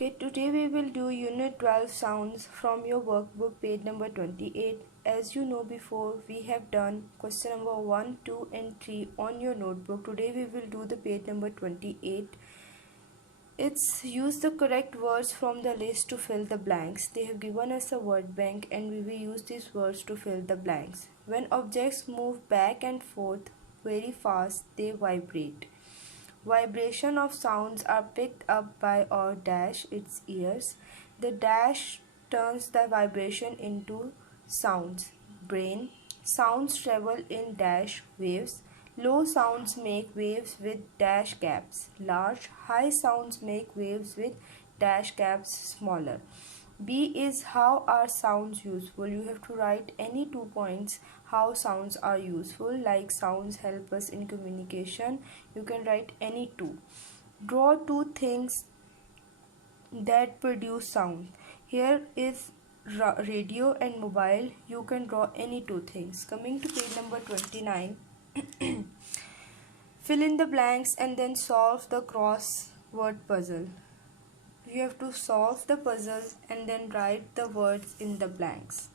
Okay, today we will do Unit 12 sounds from your workbook, page number 28. As you know before, we have done question number 1, 2 and 3 on your notebook. Today we will do the page number 28. It's use the correct words from the list to fill the blanks. They have given us a word bank and we will use these words to fill the blanks. When objects move back and forth very fast, they vibrate. Vibration of sounds are picked up by or dash its ears. The dash turns the vibration into sounds. Brain. Sounds travel in dash waves. Low sounds make waves with dash gaps large. High sounds make waves with dash gaps smaller. B is how are sounds useful. You have to write any 2 points how sounds are useful, like sounds help us in communication. You can write any 2. Draw 2 things that produce sound. Here is radio and mobile. You can draw any 2 things. Coming to page number 29. Fill in the blanks and then solve the crossword puzzle. You have to solve the puzzle and then write the words in the blanks.